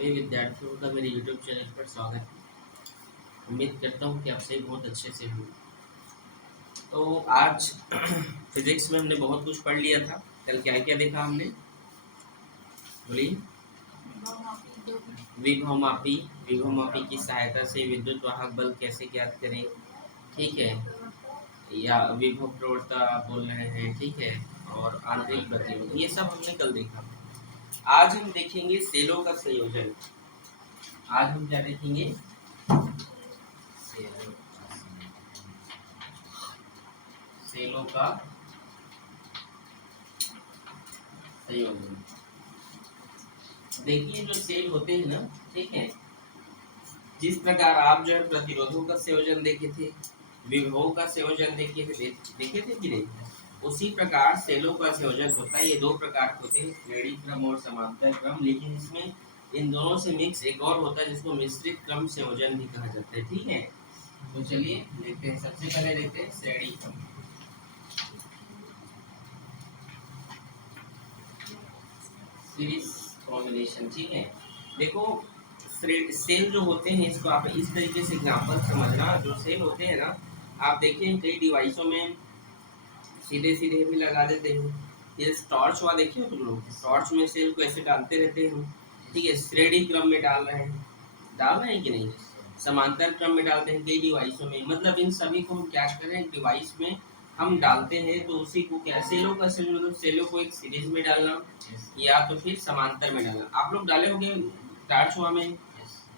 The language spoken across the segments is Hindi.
सभी विद्यार्थियों का मेरे YouTube चैनल पर स्वागत है। उम्मीद करता हूँ कि आप सभी बहुत अच्छे से हो। तो आज फिजिक्स में हमने बहुत कुछ पढ़ लिया था। कल क्या क्या देखा हमने, बोलिए। विभवमापी विभवमापी की सहायता से विद्युत वाहक बल कैसे ज्ञात करें, ठीक है, या विभव प्रवणता आप बोल रहे हैं, ठीक है, और आंतरिक प्रतिरोध, ये सब हमने कल देखा। आज हम देखेंगे सेलों का संयोजन। आज हम क्या देखेंगे? सेलों का संयोजन। देखिए जो सेल होते हैं ना, ठीक है, जिस प्रकार आप जो है प्रतिरोधों का संयोजन देखे थे, विभवों का संयोजन देखे थे कि नहीं, उसी प्रकार सेलों का संयोजन होता है। ये दो प्रकार होते हैं, श्रेणी क्रम और समांतर क्रम, लेकिन इसमें इन दोनों से मिक्स एक और होता है जिसको मिश्रित क्रम संयोजन भी कहा जाता है, ठीक है। तो चलिए देखते हैं, सबसे पहले देखते हैं श्रेणी क्रम, सीरीज कॉम्बिनेशन, ठीक है। देखो सेल जो होते हैं, इसको आप इस तरीके से एग्जांपल समझना। जो सेल होते हैं ना, आप देखें कई डिवाइसों में सीधे सीधे भी लगा देते हैं। ये टॉर्च हुआ, देखिए तुम लोग टॉर्च में सेल को ऐसे डालते रहते हैं हम, ठीक है, श्रेणी क्रम में डाल रहे हैं कि नहीं, समांतर क्रम में डालते हैं कई डिवाइसों में। मतलब इन सभी को हम क्या करें, डिवाइस में हम डालते हैं तो उसी को क्या, सेलों का सेल मतलब सेलों को एक सीरीज में डालना या तो फिर समांतर में डालना। आप लोग डाले होंगे टॉर्च हुआ में,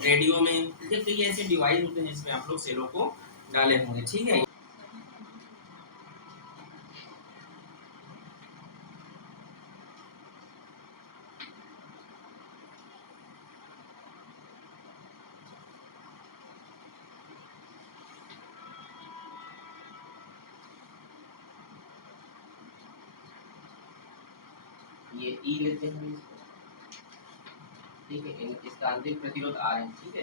रेडियो में, ठीक है, ऐसे डिवाइस होते हैं जिसमें आप लोग सेलों को डाले होंगे, ठीक है। ये ई लेते हैं इसको, ठीक है, इसका आंतरिक प्रतिरोध आर है, ठीक है,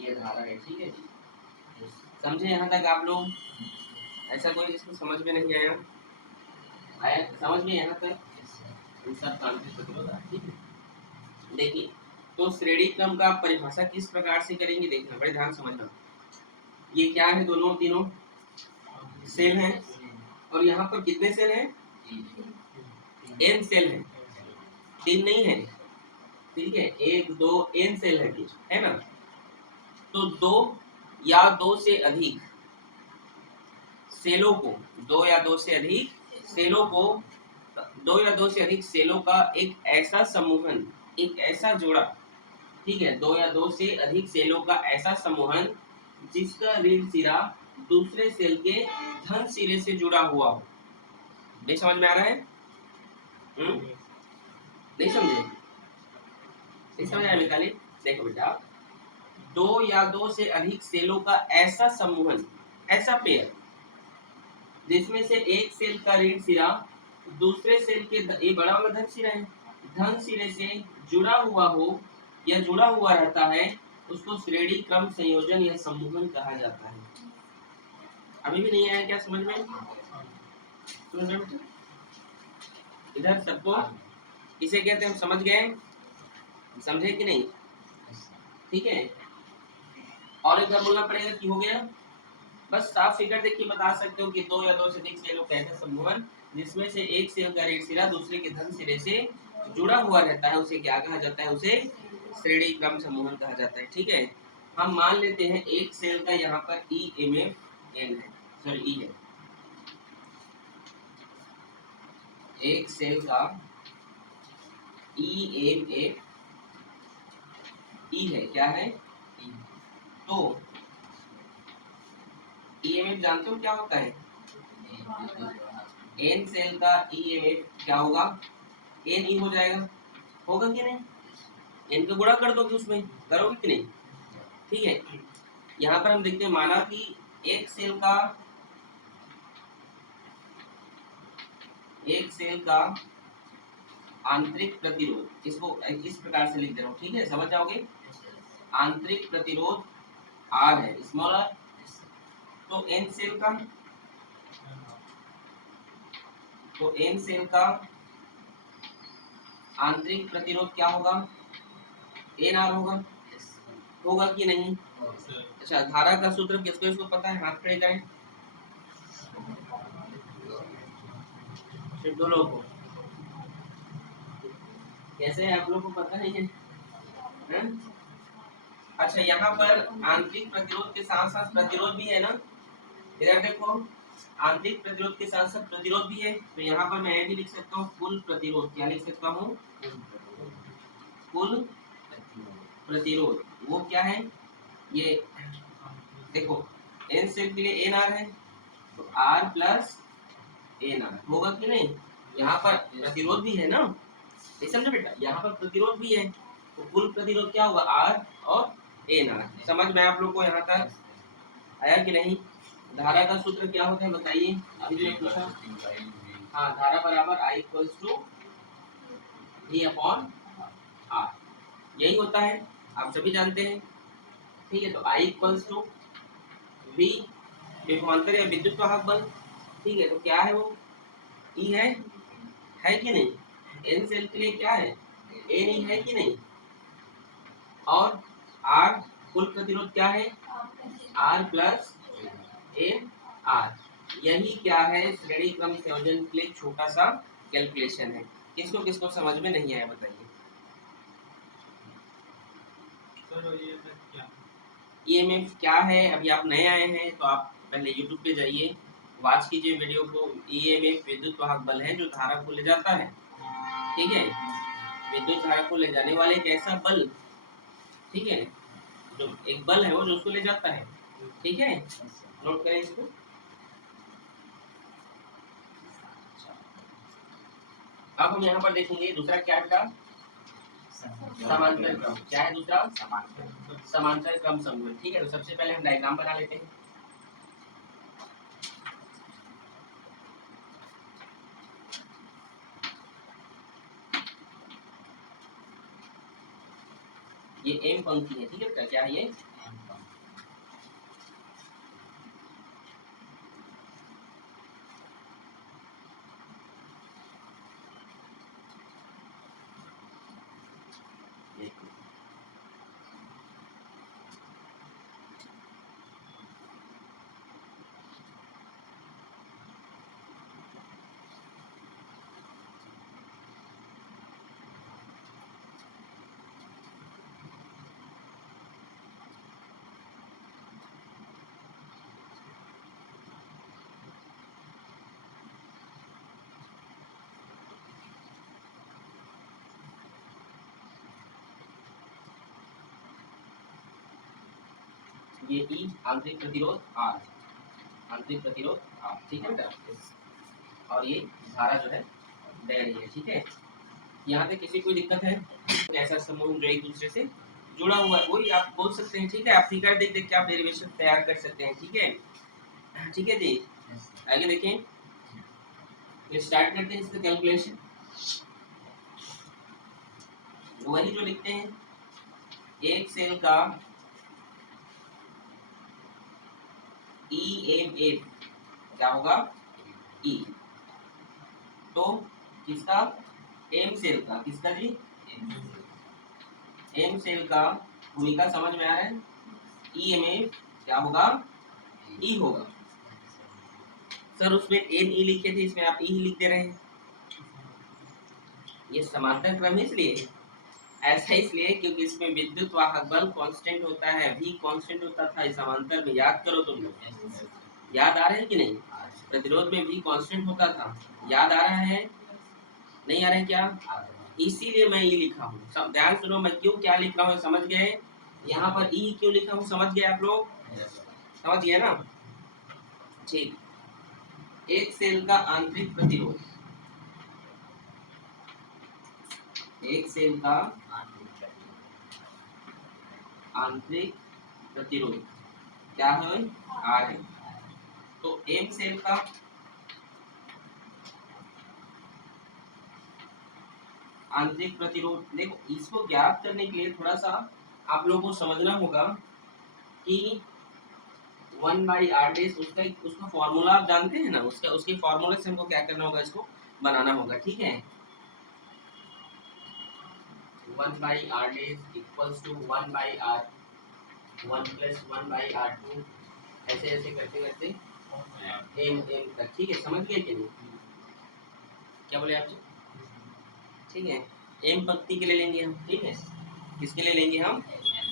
ये धारा है, ठीक है जी। समझे यहाँ तक आप लोग? ऐसा कोई इसको समझ में नहीं आया? आया समझ में यहाँ तक? इन सब का आंतरिक प्रतिरोध आर, ठीक है। देखिए तो श्रेणी क्रम का परिभाषा किस प्रकार से करेंगे, देखना बड़े ध्यान समझना। ये क्या है, दोनों तीनों सेल हैं, और यहाँ पर कितने सेल हैं? एन सेल है, तीन नहीं है, ठीक है, एक दो एन सेल है ना। तो दो या दो से अधिक सेलों को, दो या दो से अधिक सेलों को, दो या दो से अधिक सेलों का एक ऐसा समूहन, एक ऐसा जोड़ा, ठीक है, दो या दो से अधिक सेलों का ऐसा समूहन जिसका ऋण सिरा दूसरे सेल के धन सिरे से जुड़ा हुआ हो। नहीं समझ में आ रहा है? नहीं समझे? नहीं समझ आया मिताली? देखो बेटा, दो या दो से अधिक सेलों का ऐसा समूहन, ऐसा पेयर जिसमें से एक सेल का ऋण सिरा दूसरे सेल के, ये बड़ा वाला धन सिरा है, धन सिरे से जुड़ा हुआ हो या जुड़ा हुआ रहता है, उसको श्रेणी क्रम संयोजन या समूहन कहा जाता है। अभी भी नहीं आया क्या समझ में? इधर सबको किसे कहते हैं, हम समझ गए, समझे कि नहीं? ठीक है, और एक बार बोलना पड़ेगा कि हो गया। बस साफ फिगर देख के बता सकते हो कि दो या दो से अधिक सेलों का ऐसा समूहन जिसमें से एक सेल का ऋण सिरा दूसरे के धन सिरे से जुड़ा हुआ रहता है, उसे क्या कहा जाता है? उसे श्रेणी क्रम समूहन कहा जाता है, ठीक है। हम मान लेते हैं एक सेल का यहाँ पर EMF N है, सॉरी E है, एक सेल का EMF E है, क्या है? E। तो EMF जानते हो क्या होता है? N सेल का EMF क्या होगा? NE हो जाएगा, होगा कि नहीं? N का गुणा कर दोगे उसमें, करोगे कि नहीं? ठीक है, यहाँ पर हम देखते हैं, माना कि एक सेल का आंतरिक प्रतिरोध, इसको इस प्रकार से लिख दे रहा हूँ, ठीक है, समझ जाओगे। आंतरिक प्रतिरोध R है, स्मॉल r, तो N सेल का आंतरिक प्रतिरोध क्या होगा? एन आर होगा, होगा कि नहीं? अच्छा, धारा का सूत्र किसको इसको पता है? हाथ खड़े करें सिर्फ दो लोगों को। कैसे है, आप लोगों को पता नहीं है? अच्छा, यहाँ पर आंतरिक प्रतिरोध के साथ साथ प्रतिरोध भी है ना, इधर देखो, आंतरिक प्रतिरोध के साथ साथ प्रतिरोध भी है, तो यहाँ पर मैं भी लिख सकता हूँ कुल प्रतिरोध। क्या लिख सकता हूँ? कुल प्रतिरोध। वो क्या है? ये देखो, एन सेल के लिए एन आर है, तो आर प्लस एन आर होगा कि नहीं? यहाँ पर प्रतिरोध भी है ना, ये समझो बेटा, यहाँ पर प्रतिरोध भी है, तो कुल प्रतिरोध क्या होगा? आर और एन आर। समझ में आप लोग को यहाँ तक आया कि नहीं? धारा का सूत्र क्या होता है बताइए? अभी जो पूछा, हाँ, धारा बराबर I equals to V upon R, यही होता है, आप सभी जानते हैं। ठीक है, तो आई इक्वल्स टू वी, विभवांतर या विद्युत वाहक बल। ठीक है, तो क्या है वो? ई है कि नहीं? एन सेल के लिए क्या है? एन ई है कि नहीं? और आर, कुल प्रतिरोध क्या है? R plus N R. यही क्या है? श्रेणी क्रम संयोजन के लिए छोटा सा कैलकुलेशन है। किसको किसको समझ में नहीं आया बताइए? ईएमएफ क्या है? अभी आप नए आए हैं तो आप पहले यूट्यूब पे जाइए, वॉच कीजिए वीडियो को। ईएमएफ विद्युत वाहक बल है जो धारा को ले जाता है। ठीक है, विद्युत धारा को ले जाने वाले एक ऐसा बल, ठीक है, जो एक बल है वो जो उसको ले जाता है। ठीक है, नोट करें इसको। अब हम यहाँ पर देखेंगे दूसरा क्या था? समांतर क्रम। क्या है दूसरा? समांतर क्रम समूह। ठीक है, तो सबसे पहले हम डायग्राम बना लेते हैं। ये एम पंक्ति है, ठीक है, क्या है ये? ये ई, आंतरिक प्रतिरोध आर, आंतरिक प्रतिरोध आर, ठीक है बेटा। और ये धारा जो है बह रही है। ठीक है, यहाँ पे किसी कोई दिक्कत है? ऐसा समूह जो एक दूसरे से जुड़ा हुआ है वही आप बोल सकते हैं। ठीक है, आप फिगर देख देख के आप डेरिवेशन तैयार कर सकते हैं। ठीक है, ठीक है जी, आगे देखें, तो स्टार्ट करते हैं इसका कैलकुलेशन। वही जो लिखते हैं, एक सेल का ईएमएफ क्या होगा? ई, तो किसका? एम सेल का। किसका जी? एम सेल का भूमिका समझ में आ रहा है? ईएमएफ क्या होगा? ई होगा। सर उसमें एन ई लिखे थे, इसमें आप ई ही लिख दे रहे हैं। ये समांतर क्रम इसलिए ऐसा, इसलिए क्योंकि इसमें विद्युत वाहक बल कांस्टेंट होता है, v कांस्टेंट होता था इस समांतर में। याद करो तुम लोग, याद आ रहा है कि नहीं? प्रतिरोध में v कांस्टेंट होता था, याद आ रहा है? नहीं आ रहा है क्या? इसीलिए मैं ई लिखा हूँ। ध्यान सुनो, मैं क्यों क्या लिख रहा हूँ समझ गए? यहाँ पर ई क्यों लिखा हूँ समझ गए आप लोग? समझ गए ना? ठीक, एक सेल का आंतरिक प्रतिरोध, एक सेल का आंतरिक प्रतिरोध क्या है? आर है। तो एम सेल का आंतरिक प्रतिरोध, देखो इसको ज्ञात करने के लिए थोड़ा सा आप लोगों को समझना होगा कि 1/r डैश उसका फॉर्मूला आप जानते हैं ना, उसके फॉर्मूले से हमको क्या करना होगा? इसको बनाना होगा। ठीक है, 1 by R dash equals to 1 by R 1 plus 1 by R 2, ऐसे ऐसे करते करते एम तक। ठीक है, समझ गए कि नहीं? क्या बोले आप? ठीक है, एम पंक्ति के लिए लेंगे हम। ठीक है, किसके लिए लेंगे हम?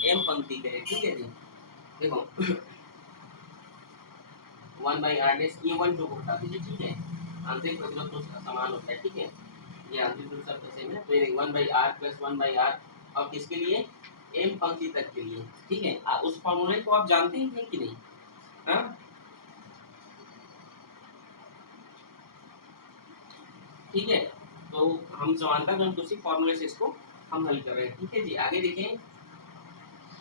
एम पंक्ति के लिए। ठीक है जी, देखो 1 बाई आर डेस, ये 1 2 को हटा दीजिए। ठीक है, आंतरिक प्रतिरोध तो समान होता है। ठीक है, ये आंतरिक रूप सब सेम है, तो ये 1 by R plus 1 by R, और किसके लिए? एम पंक्ति तक के लिए। ठीक है, उस फॉर्मूले को आप जानते हैं कि नहीं? हाँ, ठीक है, तो हम समानता क्रम उसी फॉर्मूले से इसको हम हल कर रहे हैं। ठीक है जी, आगे देखें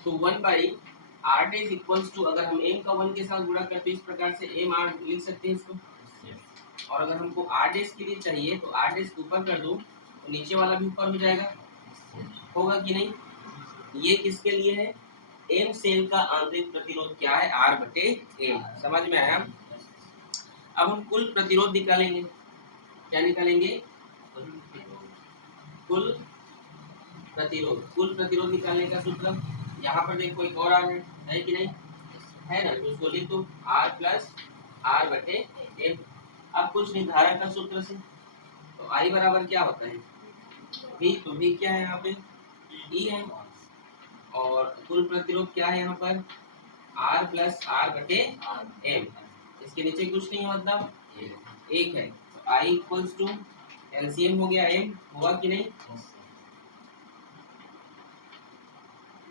तो 1 by R dash equals to, अगर हम एम का 1 के साथ गुणा करते इस प्रकार से एम आर लिख सकते हैं इसको। और अगर हमको आर डेज के लिए चाहिए तो आर डेज ऊपर कर दो तो नीचे वाला भी ऊपर हो जाएगा, होगा कि नहीं? ये किसके लिए है? एम सेल का आंतरिक प्रतिरोध क्या है? आर बटे एम। समझ में आया? अब हम कुल प्रतिरोध निकालेंगे। क्या निकालेंगे? कुल प्रतिरोध। कुल प्रतिरोध निकालने का सूत्र यहाँ पर देखो एक और आर है कि नहीं? है ना, तो उसको लिख दो आर प्लस आर बटे एम। अब कुछ निर्धारक का सूत्र से, तो आई बराबर क्या होता है? वी। तो वी क्या है यहाँ पे? ई है। और कुल प्रतिरोध क्या है यहाँ पर? आर प्लस आर बटे एम। इसके नीचे कुछ नहीं है, मतलब एक है, तो आई इक्वल्स टू एलसीएम हो गया एम, हुआ कि नहीं?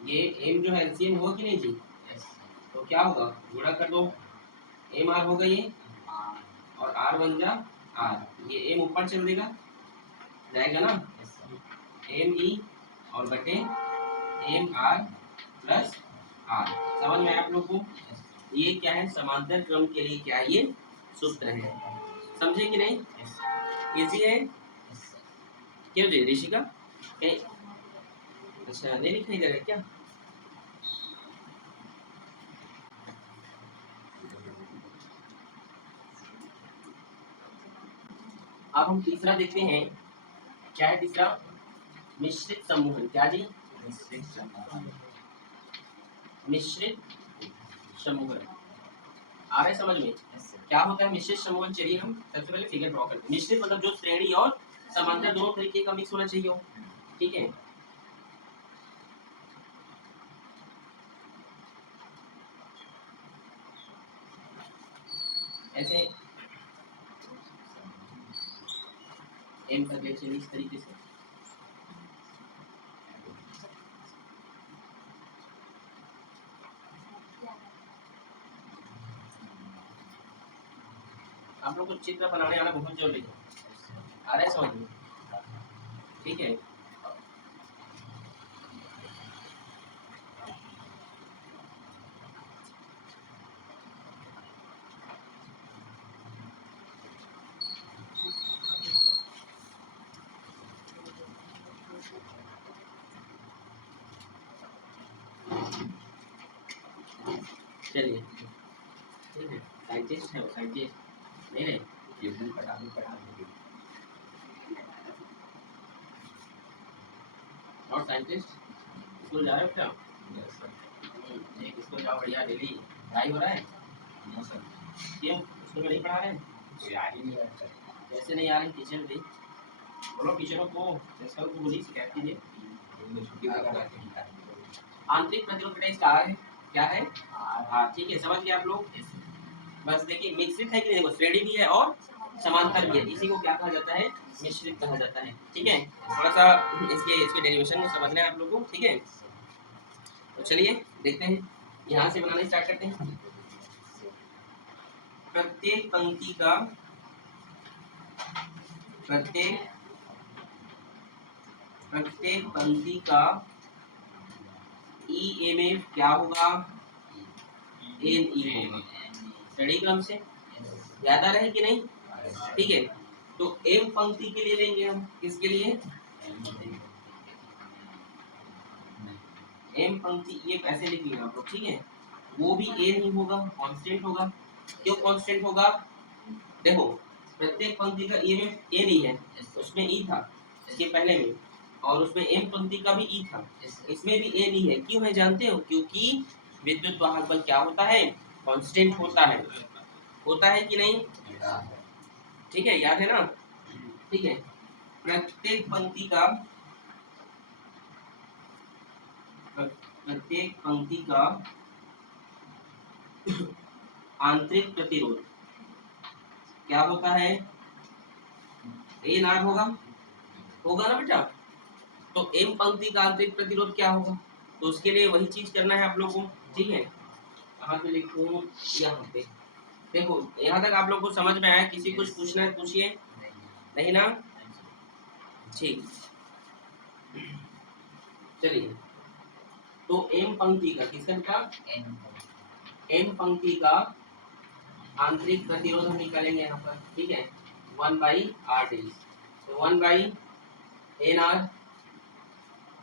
ये एम जो है एलसीएम हुआ कि नहीं जी? तो क्या होगा? गुणा कर दो, एम आर होगा ये, और आर बन जा आर, ये एम ऊपर चल देगा, जाएगा ना, एम ई और बटे एम आर प्लस आर। समझ में आप लोग को? ये क्या है? समांतर क्रम के लिए क्या है? ये सूत्र है। समझे कि नहीं? इजी है? क्यों जी ऋषिका? अच्छा, नहीं दिखाई दे रहा है क्या? अब हम तीसरा देखते हैं। क्या है तीसरा? मिश्रित समूहन। क्या जी? मिश्रित समूहन। आ रहा है समझ में? क्या होता है मिश्रित समूहन? चलिए हम सबसे पहले फिगर ड्रॉ करते हैं। मिश्रित मतलब जो श्रेणी और समांतर दोनों तरीके का मिक्स होना चाहिए हो। ठीक है, ऐसे एम कर ले, चलिए इस तरीके से। आप लोग को चित्र बनाने आना बहुत जरूरी है। आ रहा है समझ में? ठीक है, चलिए। ठीक है, साइंटिस्ट है वो, साइंटिस्ट नहीं रहे। और साइंटिस्ट स्कूल जा रहे हो क्या? एक स्कूल जाओ बढ़िया, डेली पढ़ाई हो रहा है? क्यों स्कूल में नहीं पढ़ा रहे हैं? कैसे नहीं आ रहे टीचर भी? बोलो टीचरों को, प्रिंसिपल को बोलिए, शिकायत कीजिए। आंतरिक प्रतिरोध का स्टार है, क्या है? हाँ ठीक है, समझ गए आप लोग? बस देखिए मिश्रित है कि नहीं, देखो श्रेणी भी है और समांतर भी है, इसी को क्या कहा जाता है? मिश्रित कहा जाता है। ठीक है, थोड़ा सा इसके डेरिवेशन को समझना है आप लोगों को। ठीक है, तो चलिए देखते हैं, यहाँ से बनाना स्टार्ट करते हैं। प्रत्येक पंक्ति का प्रत्येक पंक्ति का ईएमएफ क्या होगा? एन ई होगा, श्रेणी क्रम से। ज्यादा रहे कि नहीं? ठीक है, तो एम पंक्ति के लिए लेंगे हम, किसके लिए? एम पंक्ति, ये ऐसे लिखेंगे आप लोग। ठीक है, वो भी एन ही होगा, कांस्टेंट होगा। क्यों कांस्टेंट होगा? देखो प्रत्येक पंक्ति का ईएमएफ एन ही है, उसमें ई था इसके पहले में, और उसमें m पंक्ति का भी e था, इसमें भी n ही है। क्यों है जानते हो? क्योंकि विद्युत वाहक बल क्या होता है? कांस्टेंट होता है। होता है कि नहीं? ठीक है, याद है ना? ठीक है, प्रत्येक पंक्ति का आंतरिक प्रतिरोध क्या होता है? ए नार होगा ना बेटा? तो m पंक्ति का आंतरिक प्रतिरोध क्या होगा? तो उसके लिए वही चीज करना है आप लोग को। ठीक है, कहाँ पे लिखूं? यहाँ पे देखो, यहाँ तक आप लोग को समझ में आया? किसी कुछ पूछना है पूछिए। नहीं ना? ठीक, चलिए। तो m पंक्ति का, किसका बेटा? m पंक्ति का आंतरिक प्रतिरोध हम निकालेंगे यहाँ पर। ठीक है, 1/r। तो 1/nr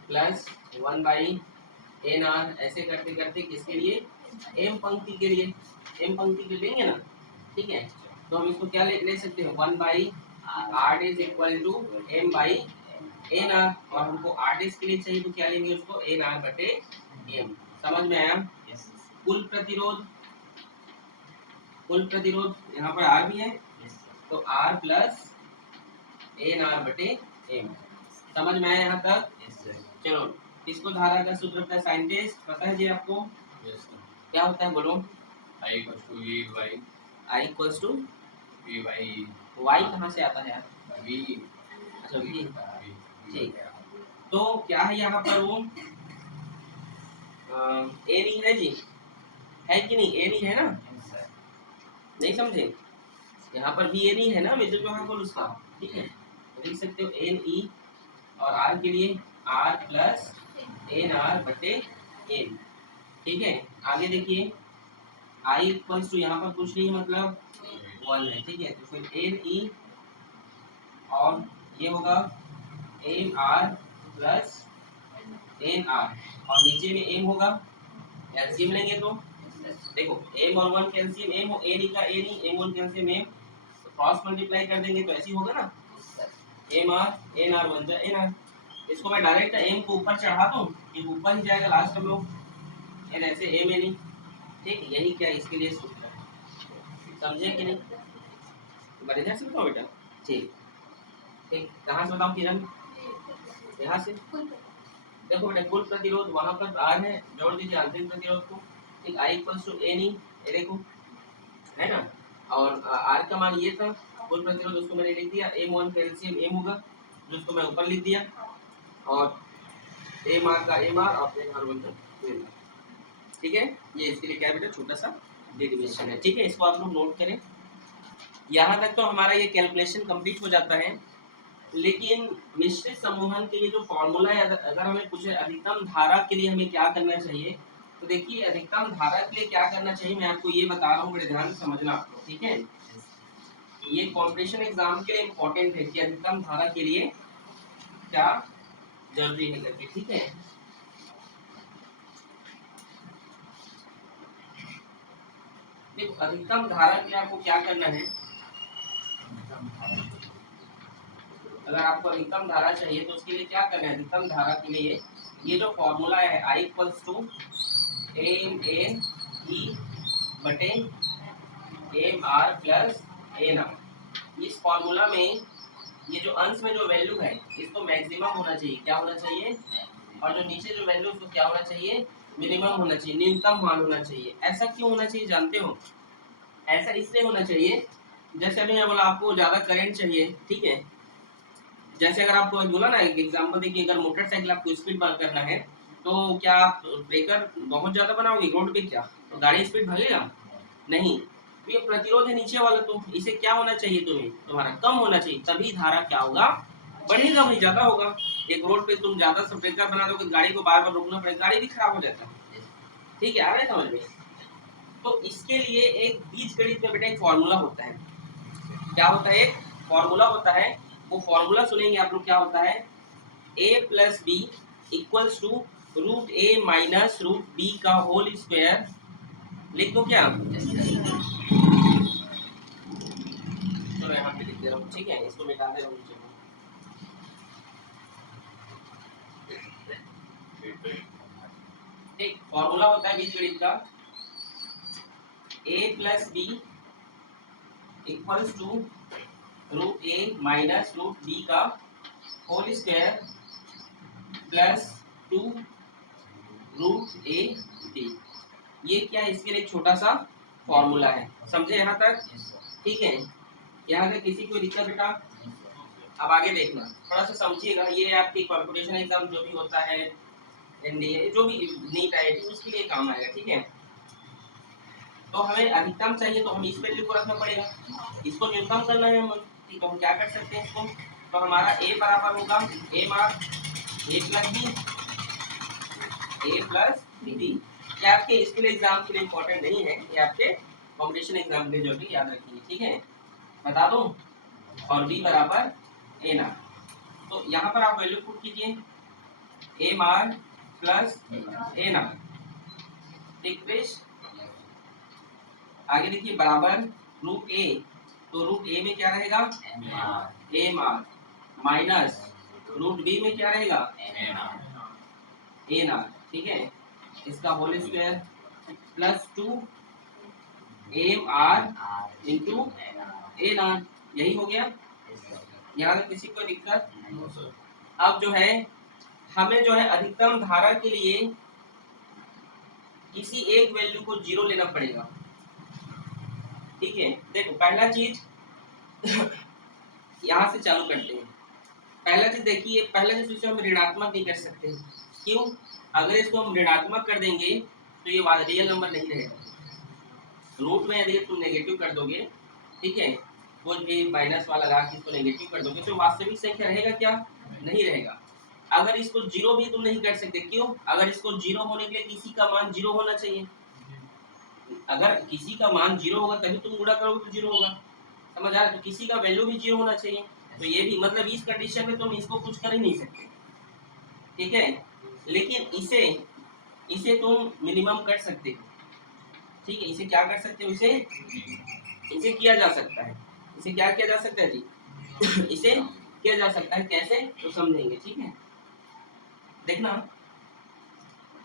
प्लस 1/nr, ऐसे करते करते किसके लिए? m पंक्ति के लिए। m पंक्ति के लेंगे ना? ठीक है, तो हम इसको क्या ले सकते हैं? 1/r is equal to m/nr, और हमको r के लिए चाहिए तो क्या लेंगे उसको? nr/m। समझ में आया? कुल प्रतिरोध यहाँ पर r भी है, तो r प्लस nr/m। समझ में आया यहाँ तक? चलो, इसको धारा का सूत्र पता है? साइंटिस्ट पता है जी आपको? क्या होता है बोलो? I इक्वल्स टू y कहाँ से आता है यार? अच्छा, v। ठीक, तो क्या है यहाँ पर? वो ए नहीं है जी, है कि नहीं? ए नहीं है ना? नहीं समझे? यहाँ पर भी ए नहीं है ना विद्युत वाहक बल उसका। ठीक है, तो लिख सकते हो एन ई, और आर के लिए आर प्लस nr/m। ठीक है, आगे देखिए, I इक्वल्स टू, यहाँ पर कुछ नहीं मतलब 1 है। ठीक है, तो फिर एन ई, और ये होगा M R plus N R, और नीचे में m होगा। एलसीएम लेंगे तो देखो, m और 1 कैल्सियम m हो, n का n ही, m1 कैल्सियम m, तो क्रॉस मल्टीप्लाई कर देंगे तो ऐसे होगा ना, m r n r बन जाए n r। इसको मैं डायरेक्ट m को ऊपर चढ़ा दूं, ये ऊपर ही जाएगा लास्ट हम लोग, n ऐसे m n। ठीक, यही क्या इसके लिए सूत्र है, समझे कि नहीं? बड़े ध्यान से बताओ बेटा। ठीक, ठीक, कहाँ से बताऊं किरण? यहाँ से देखो बेटा, कुल प्रतिरोध वहां पर r है, जोड़ दीजिए आंतरिक प्रतिरोध को। ठीक, I इक्वल्स टू n ई, ये देखो है ना, और r का मान ये था, कुल प्रतिरोध उसको मैंने लिख दिया, m1 कैल्शियम m होगा, जिसको मैं ऊपर लिख दिया, और mr का mr और nr1 का nr। ठीक है, ये इसके लिए क्या बेटा? छोटा सा डेरिवेशन है। ठीक है, इसको आप लोग नोट करें। यहाँ तक तो हमारा ये कैलकुलेशन कंप्लीट हो जाता है, लेकिन मिश्रित समूहन के लिए जो फॉर्मूला है, अगर हमें पूछे अधिकतम धारा के लिए हमें क्या करना चाहिए, तो देखिए अधिकतम धारा के लिए क्या करना चाहिए मैं आपको ये बता रहा हूँ, बड़े ध्यान से समझना आप लोग। ठीक है, ये कॉम्पिटिशन एग्जाम के लिए इम्पोर्टेंट है कि अधिकतम धारा के लिए क्या जरूरी है करके। ठीक है, देखो अधिकतम धारा के लिए आपको क्या करना है, अगर आपको अधिकतम धारा चाहिए तो उसके लिए क्या करना है? अधिकतम धारा के लिए ये जो फॉर्मूला है, I equals to M N E बटे M R plus N R, इस फॉर्मूला में ये जो अंश में जो वैल्यू है इसको मैक्सिमम होना चाहिए। क्या होना चाहिए? और जो नीचे जो वैल्यू उसको क्या होना चाहिए? मिनिमम होना चाहिए, न्यूनतम मान होना चाहिए। ऐसा क्यों होना चाहिए जानते हो? ऐसा इसलिए होना चाहिए, जैसे अभी मैं बोला आपको ज्यादा करंट चाहिए। ठीक है, जैसे अगर आपको बोला ना, एक एग्जांपल देखिए, अगर मोटरसाइकिल आपको स्पीड करना है तो क्या आप ब्रेकर बहुत ज्यादा बनाओगे रोड पे? क्या तो गाड़ी स्पीड भागेगा? नहीं। तो ये प्रतिरोध है नीचे वाला, तो इसे क्या होना चाहिए? तुम्हारा कम होना चाहिए, तभी धारा क्या होगा? बढ़ेगा, भाई ज्यादा होगा। एक रोड पे तुम ज्यादा से ब्रेकर बना दोगे, गाड़ी को बार बार रोकना पड़ेगा, गाड़ी भी खराब हो जाता है। ठीक है, आ रहा है समझ में? तो इसके लिए एक बीजगणित में बेटा एक फॉर्मूला होता है। क्या होता है? एक फॉर्मूला होता है, वो फॉर्मूला सुनेंगे आप लोग। क्या होता है? a plus B equals to root A minus root B का होल स्क्वायर। लिख दो क्या? चलो यहाँ पे लिख दे रहा हूँ। ठीक है, इसको मिटा दे रहा हूँ। ठीक, फॉर्मूला होता है बीजगणित का a plus B equals to root A minus root B का whole square plus 2 root A B. ये क्या है, इसके लिए एक छोटा सा फॉर्मूला है, समझे यहाँ तक? ठीक है, यहाँ तक किसी को दिक्कत बेटा? अब आगे देखना, थोड़ा सा समझिएगा। ये आपकी कॉम्पिटिशन एग्जाम जो भी होता है, एनडीए जो भी, नीट आईआईटी, उसके लिए काम आएगा। ठीक है, तो हमें अधिकतम चाहिए तो हम इस वैल्यू को रखना पड़ेगा, इसको न्यूनतम करना है हम। ठीक, तो हम क्या कर सकते हैं इसको, तो हमारा ए बराबर होगा ए मार ए प्लस बी। ये आपके स्कूल एग्जाम के लिए इम्पोर्टेंट नहीं है, ये आपके कॉम्पिटिशन एग्जाम के लिए जो भी याद रखिए। ठीक है, बता दूं, और बी बराबर ए ना। तो यहाँ पर आप वैल्यू पुट कीजिए, ए मार प्लस ए ना। ठीक क्रिश, आगे देखिए बराबर रूट ए, तो रूट ए में क्या रहेगा, ए मार, माइनस रूट बी में क्या रहेगा, ए ना। ठीक है, इसका whole square plus 2 M R into A ना। यही हो गया, यहाँ तक किसी को दिक्कत? अब जो है हमें जो है अधिकतम धारा के लिए किसी एक वैल्यू को जीरो लेना पड़ेगा। ठीक है, देखो पहला चीज यहाँ से चालू करते हैं। पहला चीज देखिए, पहला चीज इसे हम ऋणात्मक नहीं कर सकते। क्यों? अगर इसको हम ऋणात्मक कर देंगे तो ये रियल नंबर नहीं रहेगा। रूट में यदि तुम नेगेटिव कर दोगे, ठीक है, कुछ भी माइनस वाला लगा के इसको नेगेटिव कर दोगे तो वास्तविक संख्या रहेगा क्या? नहीं रहेगा। अगर इसको जीरो भी तुम नहीं कर सकते। क्यों? अगर इसको जीरो होने के लिए किसी का मान जीरो होना चाहिए। अगर किसी का मान जीरो होगा तभी तुम गुणा करोगे तो जीरो होगा, समझ आ रहा है? तो किसी का वैल्यू भी जीरो होना चाहिए। तो ये भी मतलब इस कंडीशन में तुम इसको कुछ कर ही नहीं सकते। ठीक है, लेकिन इसे तुम मिनिमम कर सकते हो। ठीक है, इसे क्या कर सकते हो, इसे किया जा सकता है। इसे क्या किया जा सकता है जी? इसे किया जा सकता है, कैसे तो समझेंगे। ठीक है, देखना,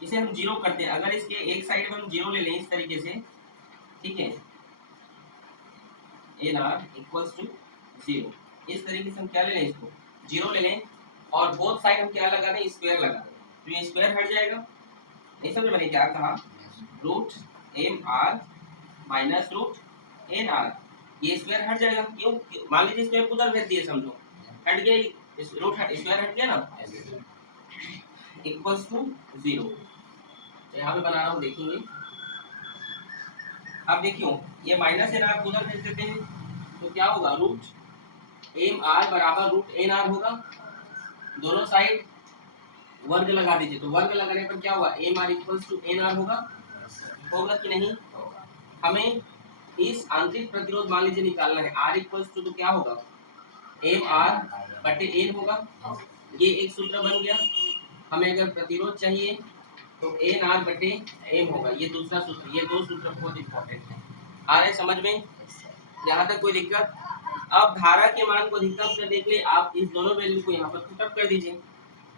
इसे हम जीरो करते हैं। अगर इसके एक साइड में हम जीरो ले लें इस तरीके से, ठीक है, A R equals to zero, इस तरीके से हम क्या ले लें, इसको जीरो ले लें, और बोथ साइड हम क्या लगा दें, स्क्वायर लगा दें, तो ये स्क्वायर हट जाएगा। नहीं समझ मैंने क्या कहा, root M R minus root N R, ये स्क्वायर हट जाएगा। क्यों? मान लीजिए स्क्वायर उधर भेज दिए, समझो हट गया, रूट स्क्वायर हट गया ना, इक्वल्स टू जीरो। तो यहाँ पे बना रहा हूँ, देखेंगे। अब देखियो, ये माइनस एन आर उधर भेज देते हैं तो क्या होगा, रूट एम आर बराबर रूट एन आर होगा। दोनों साइड वर्ग लगा दीजिए, तो वर्ग लगाने पर क्या होगा, M R equals to N R होगा। होगा कि नहीं? हमें इस आंतरिक प्रतिरोध मान लीजिए निकालना है, आर इक्वल्स टू, तो क्या होगा, एम आर बटे एन होगा। ये एक सूत्र बन गया। हमें अगर प्रतिरोध चाहिए तो एन आर बटे एम होगा, ये दूसरा सूत्र। ये दो सूत्र बहुत इंपॉर्टेंट है। आ रहे समझ में? यहाँ तक कोई दिक्कत? अब धारा के मान को अधिकतम करने के लिए आप इस दोनों वैल्यू को यहाँ पर पुटअप कर दीजिए।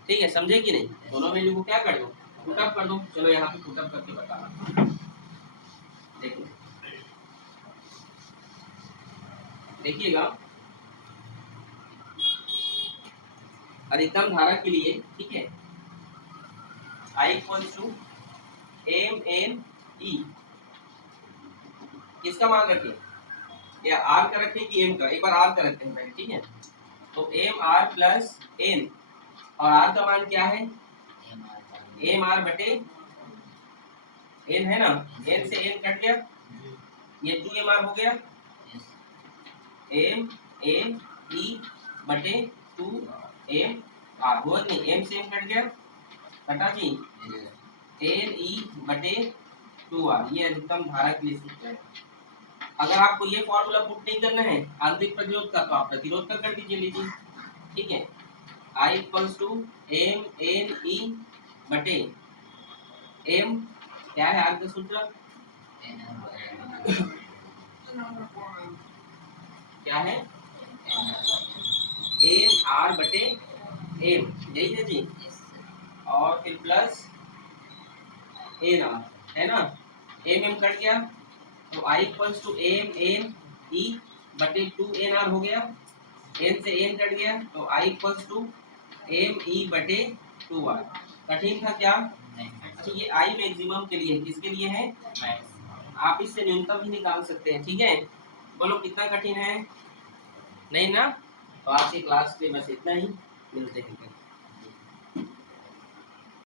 ठीक है, समझे कि नहीं? दोनों वैल्यू को क्या कर दो, पुटअप कर दो। चलो यहाँ पे पुटअप करके बताना, देखो देखिएगा। अधिकतम धारा के लिए, ठीक है, I equals to M N E, किसका मान रखें, या आर का रखें कि एम का? एक बार आर का रखते हैं पहले, ठीक है। तो एम आर प्लस एन, और आर का मान क्या है, एम आर बटे एन है ना, एन से एन कट गया, ये 2 एम आर हो गया, एम एन ई बटे 2 एम आर, हुआ नहीं? एम से एम कट गया, कटा जी, एन ई बटे 2 आर। ये अधिकतम धारा के लिए सूत्र है। अगर आपको ये फॉर्मूला पुट नहीं करना है आंतरिक प्रतिरोध का, तो आप प्रतिरोध का कर दीजिए, लीजिए। ठीक है, I equals to M N E बटे एम, क्या है आर का सूत्र, क्या है, एम आर बटे एम, यही है जी। और फिर प्लस एन आर, है ना, एम एम कट गया तो I equals to M N E बटे 2 NR हो गया, एन से एन कट गया तो I equals to M E बटे 2R। कठिन था क्या? अच्छा ये आई मैक्सिमम के लिए, किसके लिए है? आप इससे न्यूनतम भी निकाल सकते हैं, ठीक है। बोलो कितना कठिन है? नहीं ना? तो आज की क्लास में बस इतना ही, मिलते हैं।